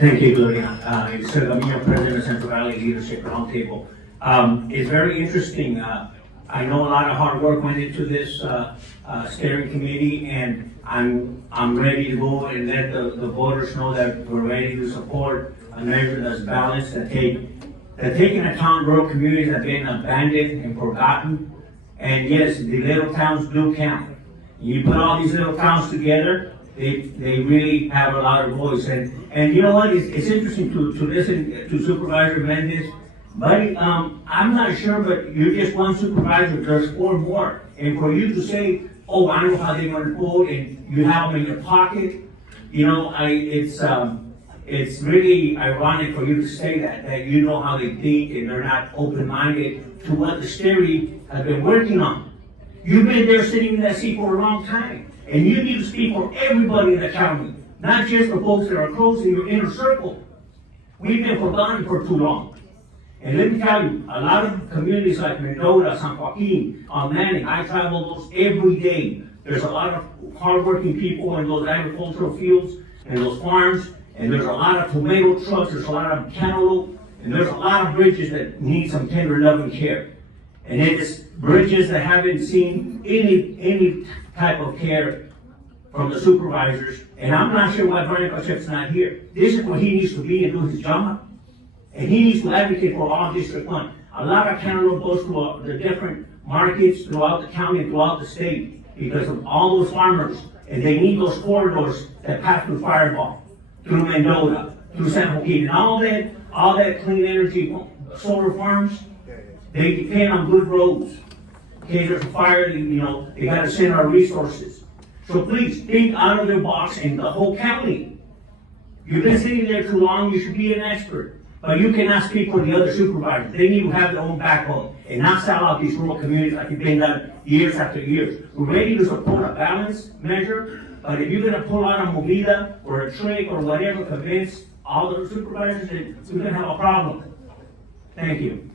Thank you, Gloria. It's Camino, President of Central Valley Leadership Roundtable. It's very interesting. I know a lot of hard work went into this steering committee, and I'm ready to go and let the voters know that we're ready to support a measure that's balanced, that take into account rural communities that have been abandoned and forgotten. And yes, the little towns do count. You put all these little towns together, they really have a lot of voice. And you know what? It's interesting to listen to Supervisor Mendez. Buddy, I'm not sure, but you're just one supervisor. There's 4 more. And for you to say, oh, I know how they're going to vote, and you have them in your pocket, you know, it's really ironic for you to say that you know how they think and they're not open-minded to what the steering has been working on. You've been there sitting in that seat for a long time, and you need to speak for everybody in the county, not just the folks that are close in your inner circle. We've been forgotten for too long. And let me tell you, a lot of communities like Mendota, San Joaquin, Manning, I travel those every day. There's a lot of hardworking people in those agricultural fields and those farms, and there's a lot of tomato trucks, there's a lot of cantaloupe, and there's a lot of bridges that need some tender love and care. And it's bridges that haven't seen any type of care from the supervisors. And I'm not sure why Brian Kachep's not here. This is where he needs to be and do his job. And he needs to advocate for all District 1. A lot of cantaloupe goes to the different markets throughout the county and throughout the state because of all those farmers. And they need those corridors that pass through Fireball, through Mendota, through San Joaquin. And all that clean energy solar farms, they depend on good roads. In case there's a fire, they got to send our resources. So please, think out of the box in the whole county. You've been sitting there too long, you should be an expert. But you cannot speak for the other supervisors. They need to have their own backbone and not sell out these rural communities like it's been done years after years. We're ready to support a balanced measure, but if you're going to pull out a movida or a trick or whatever, convince all the supervisors, then we're going to have a problem. Thank you.